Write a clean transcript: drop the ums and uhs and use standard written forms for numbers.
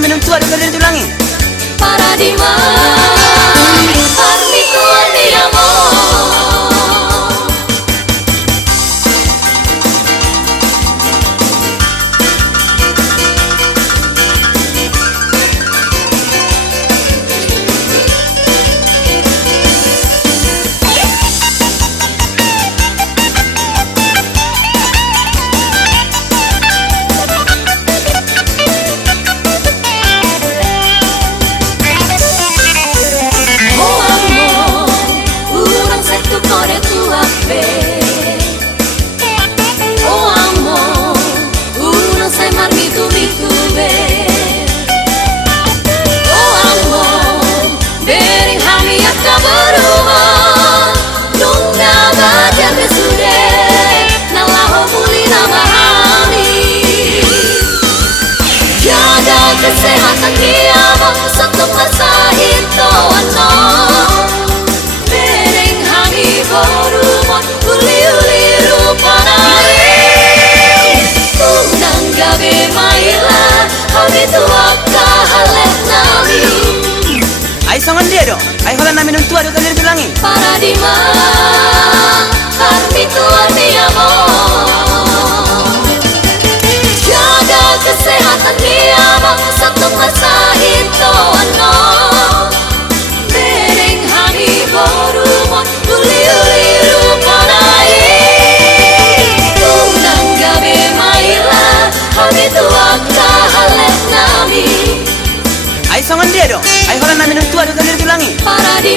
namin ng tuwa galir tulangi. Para di permituan di amor. Kesehatan dia satu masa itu ano bereng hami borumon uli-uli rupa nari unang gabi maila hami tua kahalet nami. Ay sangan dia do, ay holan namin ng tuwa galir tulangi. Para di permituan di amor. Jaga kesehatan dia satu masa itu ano bereng hami borumon uli-uli rupa nai unang gabi maila hami tua kahalet nami. Ay sangan dia do, ay holan namin ng tuwa galir tulangi. Para di